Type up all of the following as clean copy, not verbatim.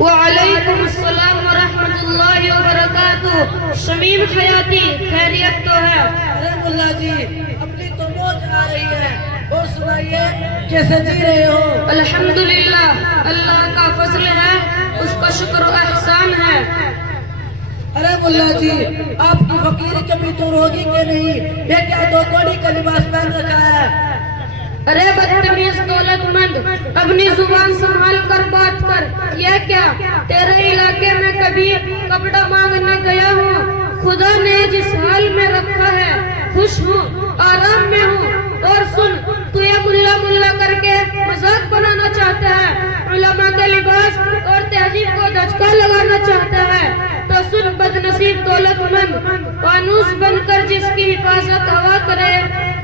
وعلیکم السلام ورحمۃ اللہ وبرکاتہ۔ شمیم حیاتی خیریت تو ہے؟ ارے ملا جی اپنی تو موج آ رہی ہے، اور سنائیے کیسے جی رہے ہو؟ الحمدللہ، اللہ کا فضل ہے، اس کا شکر و احسان ہے۔ ارے ملا جی آپ کی فقیری کبھی دور ہوگی کہ نہیں؟ یہ کیا دو کوڑی کا لباس پہن رکھا ہے؟ ارے بدتمیز دولت مند، اپنی زبان سنبھال کر بات کر۔ یہ کیا تیرے علاقے میں کبھی کپڑا مانگنے گیا ہوں؟ خدا نے جس حال میں رکھا ہے خوش ہوں، آرام میں ہوں۔ اور سن، تو یہ ملا ملا کر کے مذاق بنانا چاہتا ہے، علماء کے لباس اور تہذیب کو دھچکا لگانا چاہتا ہے تو سن بد نصیب دولت مند، فانوس بن کر جس کی حفاظت ہوا کرے،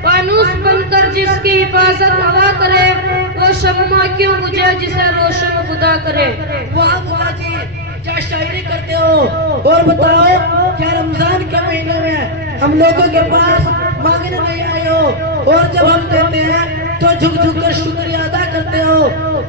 فانوس بن کر جس کی حفاظت ہوا کرے، وہ شمع کیوں بجھے جسے روشن خدا کرے۔ واہ ملا جی کیا شاعری کرتے ہو! اور بتاؤ کیا رمضان کے مہینے میں ہم لوگوں کے پاس مانگنے نہیں آئے ہو، اور جب ہم دیتے ہیں تو جھک جھک کر شکریہ ادا کرتے ہو؟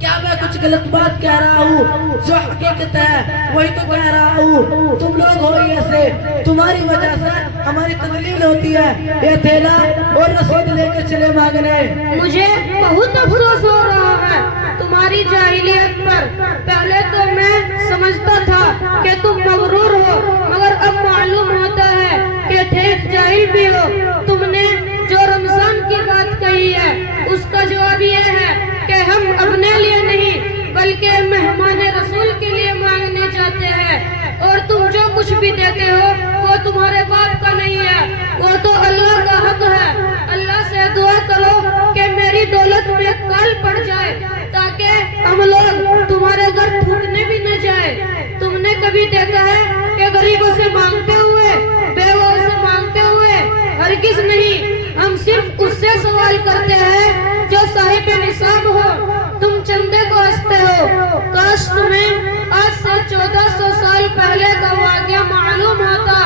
کیا میں کچھ غلط بات کہہ رہا ہوں؟ جو حقیقت ہے وہی تو کہہ رہا ہوں۔ تم لوگ ہو ہی ایسے، تمہاری وجہ سے ہماری تکلیف ہوتی ہے۔ یہ تھیلا اور رسید لے کے چلے مانگنے۔ مجھے بہت افسوس ہو رہا ہے تمہاری جاہلیت پر۔ پہلے تو میں سمجھتا تھا کہ تم مغرور ہو، مگر اب معلوم ہوتا ہے کہ تھے جاہل بھی ہو۔ تم نے جو رمضان کی بات کہی ہے اس کا جواب یہ ہے کہ ہم اپنے لیے نہیں بلکہ مہمان رسول کے لیے مانگنے جاتے ہیں، اور تم جو کچھ بھی دیتے ہو وہ تمہارے باپ کا نہیں ہے، وہ تو اللہ کا حق ہے۔ اللہ سے دعا کرو کہ میری دولت میں کال پڑ جائے تاکہ ہم لوگ تمہارے گھر تھوکنے بھی نہ جائے۔ تم نے کبھی دیکھا ہے کہ غریبوں سے مانگتے ہوئے، بیووں سے مانگتے ہوئے؟ ہرگز نہیں۔ ہم صرف اس سے سوال کرتے ہیں جو صاحب نصاب ہو۔ تم چندے کو ہنستے ہو، کاش تمہیں آج سے 1400 سال پہلے کا واقعہ معلوم ہوتا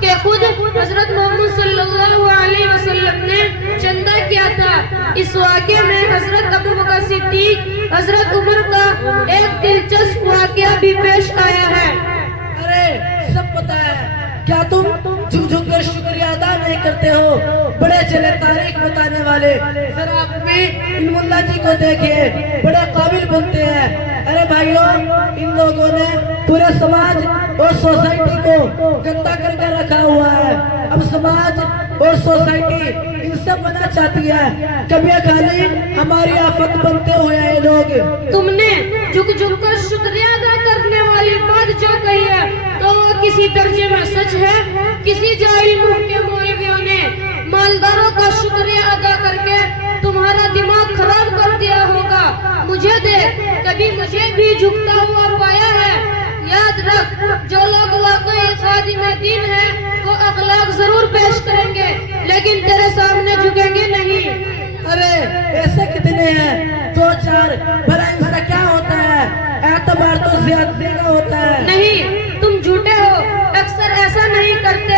کہ خود حضرت محمد صلی اللہ علیہ وسلم نے چندہ کیا تھا۔ اس واقعے میں حضرت ابوبکر صدیق، حضرت عمر کا ایک دلچسپ واقعہ بھی پیش آیا ہے۔ ارے سب پتا ہے، کیا تم جھک جھک کر شکریہ ادا نہیں کرتے ہو؟ بڑے چلے تاریخ بتانے والے، ذرا آپ بھی ان ملا جی کو دیکھیے، بڑے قابل بنتے ہیں۔ ارے بھائیوں، ان لوگوں نے پورے سماج اور سوسائٹی کو گندا کر کے رکھا ہوا ہے۔ اب سماج اور سوسائٹی ان سے بنا چاہتی ہے، کبھی خالی ہماری آفت بنتے ہوئے ہیں لوگ۔ تم نے جھک جھک کر شکریہ ادا کرنے والی بات جو کہی ہے تو وہ کسی درجے میں سچ ہے۔ کسی جاہل منہ کے مولویوں نے مالداروں کا شکریہ ادا کر کے تمہارا دماغ خراب کر دیا ہوگا۔ مجھے دیکھ، کبھی مجھے بھی جھکتا ہوا پایا ہے؟ یاد رکھ، جو لوگ واقعی خادم دین ہیں وہ اخلاق ضرور پیش کریں گے لیکن تیرے سامنے جھکیں گے نہیں۔ ارے ایسے کتنے ہیں، دو چار، بھلا ان سے کیا ہوتا ہے؟ اعتبار تو زیادتی کا ہوتا ہے۔ نہیں، تم جھوٹے ہو، اکثر ایسا نہیں کرتے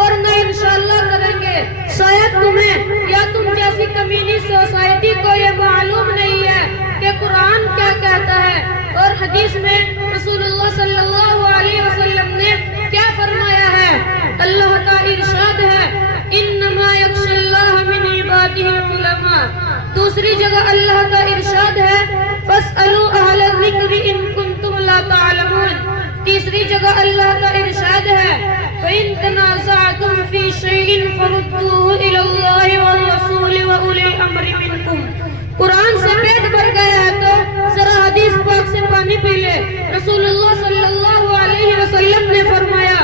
اور نہ انشاءاللہ کریں گے۔ شاید تمہیں یا تم جیسی کمینی سوسائٹی کو یہ معلوم نہیں ہے کہ قرآن کیا کہتا ہے اور حدیث میں رسول اللہ صلی اللہ علیہ وسلم نے کیا فرمایا ہے۔ اللہ کا ارشاد ہے، انما یخشی اللہ من عبادہ العلماء۔ دوسری جگہ اللہ کا ارشاد ہے، فاسألوا اہل الذکر ان کنتم لا تعلمون۔ تیسری جگہ اللہ کا ارشاد ہے، فَإِن تَنَازَعْتُمْ فِي شَيْءٍ فَرُدُّوهُ إِلَى اللَّهِ وَالرَّسُولِ وَأُولِي الْأَمْرِ مِنْكُمْ۔ قرآن سے پیٹ بھر گیا ہے تو ذرا حدیث پاک سے پانی پی لے۔ رسول اللہ صلی اللہ علیہ وسلم نے فرمایا،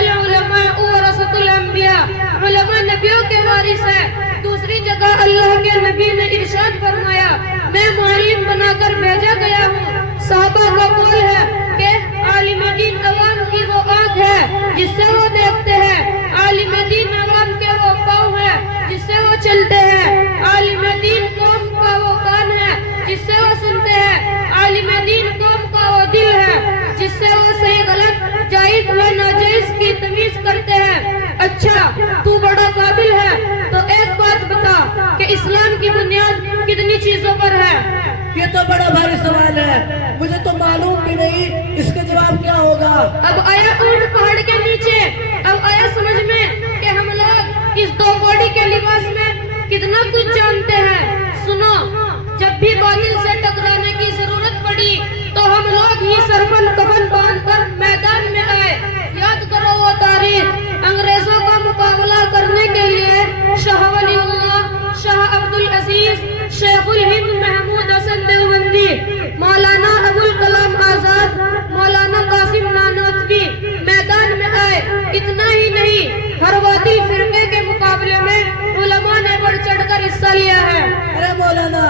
العلماء ورثۃ الانبیاء، علماء نبیوں کے وارث ہیں۔ دوسری جگہ اللہ کے نبی نے ارشاد فرمایا، میں معلم بنا کر بھیجا گیا ہوں۔ صحابہ کا قول ہے کہ عالم دین عوام کی وہ آنکھ ہے جس سے وہ دیکھتے ہیں، عالم دین عوام کے وہ پاؤں ہے جس سے وہ چلتے ہیں، عالم دین قوم کا وہ کان ہے جس سے وہ سنتے ہیں، عالم دین قوم کا وہ دل ہے جس سے وہ صحیح غلط، جائز و ناجائز کی تمیز کرتے ہیں۔ اچھا، تو بڑا قابل ہے تو ایک بات بتا کہ اسلام کی بنیاد کتنی چیزوں پر ہے؟ یہ تو بڑا بھاری سوال ہے، مجھے تو معلوم بھی نہیں اس کا جواب کیا ہوگا۔ اب آیا اونٹ پہاڑ کے نیچے، اب آیا سمجھ میں کہ ہم لوگ اس دو کوڑی کے لباس میں کتنا کچھ جانتے ہیں۔ سنو، جب بھی باطل سے ٹکرانے کی ضرورت پڑی تو ہم لوگ ہی سرپن کفن باندھ کر میدان میں آئے۔ یاد کرو وہ تاریخ، انگریزوں کا مقابلہ کرنے کے لیے شاہ ولی اللہ، شاہ عبد العزیز، شیخ الہند محمود حسن دیوبندی، مولانا ابوالکلام آزاد، مولانا قاسم نانوتوی میدان میں آئے۔ اتنا ہی نہیں، ہر باطل فرقے کے مقابلے میں علماء نے بڑھ چڑھ کر حصہ لیا ہے۔ ارے مولانا،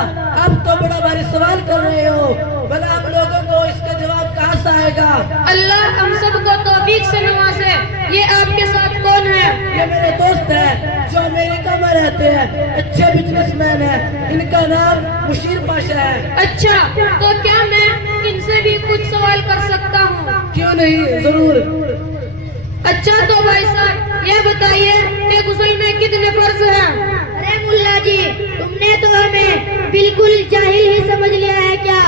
آپ تو بڑا بھاری سوال کر رہے ہو، بھلا ہم لوگوں کو اس کا جواب کہاں سے آئے گا؟ اللہ ہم سب کو توفیق سے نوازے۔ یہ آپ کے ساتھ کون ہے؟ یہ میرے دوست ہیں جو امریکہ میں رہتے ہیں، اچھے بزنس مین ہیں، ان کا نام مشیر پاشا ہے۔ اچھا، تو کیا میں ان سے بھی کچھ سوال کر سکتا ہوں؟ کیوں نہیں، ضرور۔ اچھا تو بھائی صاحب یہ بتائیے کہ غسل میں کتنے فرض ہیں؟ ارے ملا جی، تم نے تو ہمیں بالکل جاہل ہی سمجھ لیا ہے کیا؟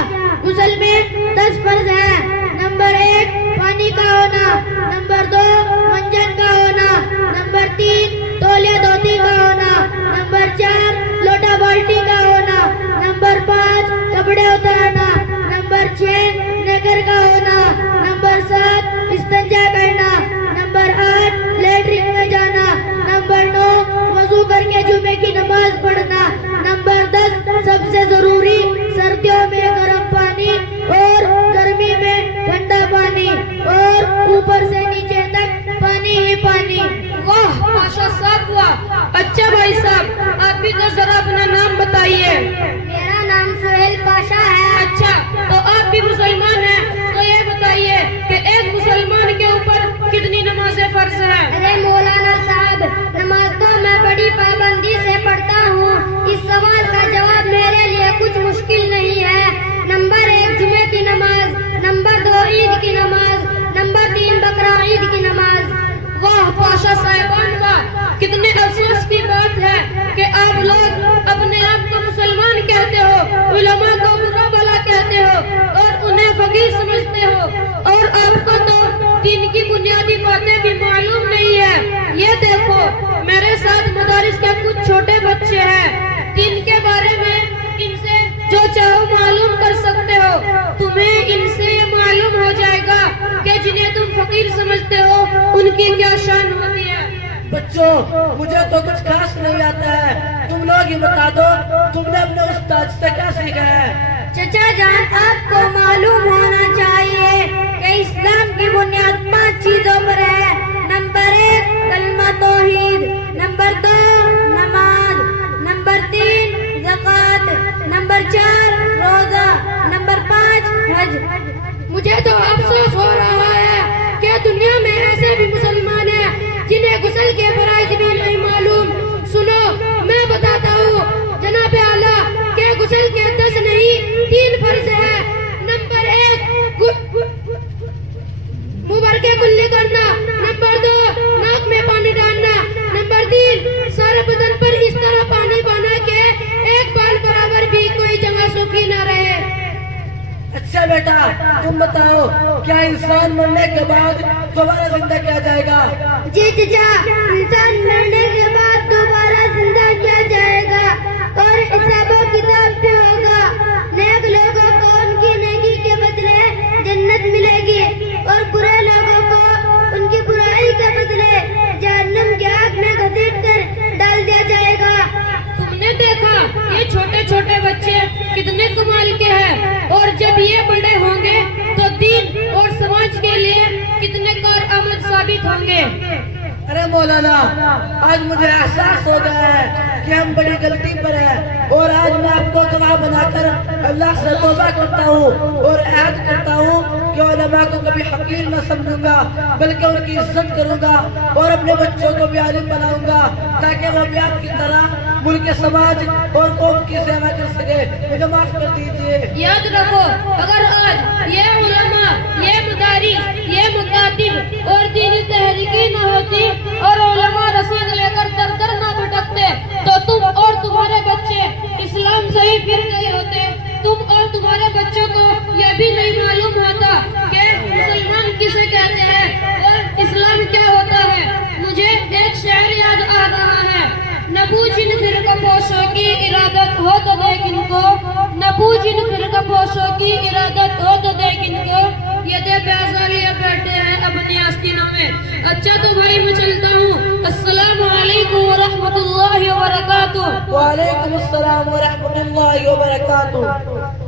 غسل میں 10 فرض ہیں۔ نمبر 1 پانی کا ہونا، نمبر 2 منجن کا ہونا، نمبر 3 تولیہ دھوتی کا ہونا، نمبر 4 لوٹا بالٹی کا ہونا، نمبر 5 کپڑے اتارنا، نمبر 6 نیکر کا ہونا، نمبر 7 استنجا کرنا، نمبر 8 لیٹرین میں جانا، نمبر 9 وضو کر کے جمعے کی نماز پڑھنا، نمبر 10 سب سے ضروری سردیوں میں گرم پانی اور گرمی میں ٹھنڈا پانی اور اوپر سے نیچے تک پانی ہی پانی۔ واہ ماشاء صاحب، واہ۔ اچھا بھائی صاحب آپ بھی تو ذرا اپنا نام بتائیے۔ میرا نام سہیل پاشا ہے۔ اچھا تو آپ بھی مسلمان ہیں، تو یہ بتائیے کہ ایک مسلمان کے اوپر کتنی نمازیں فرض ہیں؟ ارے مولانا صاحب، نماز تو میں بڑی پابندی سے پڑھتا ہوں، اس سوال کا جواب میرے لیے کچھ مشکل نہیں ہے۔ نمبر 1 جمعے کی نماز، نمبر 2 عید کی نماز، نمبر 3 بقرہ عید کی نماز۔ واہ پاشا صاحبان، واہ، کتنے افسوس کی بات ہے کہ آپ لوگ اپنے آپ کو مسلمان کہتے ہو، علماء کو برا بھلا کہتے ہو اور انہیں فقیر سمجھتے ہو، اور آپ کو تو دین کی بنیادی باتیں بھی معلوم نہیں ہے۔ یہ دیکھو میرے ساتھ مدارس کے کچھ چھوٹے بچے ہیں، دین کے بارے میں ان سے جو چاہو معلوم کر سکتے ہو۔ تمہیں ان سے یہ معلوم ہو جائے گا کہ جنہیں تم فقیر سمجھتے ہو ان کی کیا شان ہوتی ہے۔ بچوں، مجھے تو کچھ خاص نہیں آتا ہے، تم لوگ ہی بتا دو، تم نے اپنے استاد سے کیا سیکھا ہے؟ چچا جان، آپ کو معلوم ہونا چاہیے کہ اسلام کی بنیاد 5 چیزوں پر ہے۔ نمبر 1 کلمہ توحید، نمبر 2 نماز، نمبر 3 زکوٰۃ، نمبر 4 روزہ، نمبر 5 حج۔ مجھے تو افسوس ہو رہا ہے کہ دنیا میں ایسے بھی مسلمان ہیں جنہیں غسل کے فرائض بھی نہیں معلوم۔ سنو میں بتاتا ہوں جناب اعلیٰ کہ غسل کے 10 نہیں 3 فرض ہے۔ نمبر 1 منہ کے کلی کرنا، نمبر 2 ناک میں پانی ڈالنا، نمبر 3 سارے بدن پر اس طرح پانی بہنا کہ ایک بال برابر بھی کوئی جگہ سوکھی نہ رہے۔ اچھا بیٹا، تم بتاؤ کیا انسان مرنے کے بعد دوبارہ زندہ کیا جائے گا؟ جی چچا، انسان مرنے کے بعد دوبارہ زندہ کیا جائے گا اور حساب و کتاب بھی ہوگا۔ نیک لوگوں کو ان کی نیکی کے بدلے جنت ملے گی اور برے لوگوں کو ان کی برائی کے بدلے جہنم کی آگ میں گھسیٹ کر ڈال دیا جائے گا۔ تم نے دیکھا یہ چھوٹے چھوٹے بچے کتنے کمال کے ہیں، اور جب یہ بڑے ہوں گے تو دین اور سماج کے لیے کتنے کارآمد ثابت ہوں گے۔ ارے مولانا، آج مجھے احساس ہو گیا ہے کہ ہم بڑی غلطی پر ہیں، اور آج میں آپ کو گواہ بنا کر اللہ سے توبہ کرتا ہوں اور عہد کرتا ہوں کہ علماء کو کبھی حقیر نہ سمجھوں گا بلکہ ان کی عزت کروں گا اور اپنے بچوں کو بھی عالم بناؤں گا تاکہ وہ بھی آپ کی طرح ملک سماج اور قوم کی سیوا کر سکے۔ مجھے معاف کر دیجیے۔ یاد رکھو اگر آج یہ علماء، یہ مدارس، یہ مکاتب اور دینی تحریکی نہ ہوتی اور علماء رسید لے کر در در نہ بھٹکتے تو تم اور تمہارے بچے اسلام سے ہی پھر گئے ہوتے، تم اور بچوں کو یہ بھی نہیں معلوم ہوتا کہ مسلمان کسے کہتے ہیں اور اسلام کیا ہوتا ہے. مجھے ایک شعر یاد آ رہا ہے. نبو جن فرقہ پوشوں کی ارادت ہو تو دیکھ ان کو, نبو جن فرقہ پوشوں کی ارادت ہو تو دیکھ ان کو, یہ دے پیسہ لیے بیٹھے ہیں اپنی آستینوں میں. اچھا تو بھائی میں چلتا ہوں. السلام علیکم ورحمۃ اللہ وبرکاتہ. وعلیکم السلام ورحمۃ اللہ وبرکاتہ.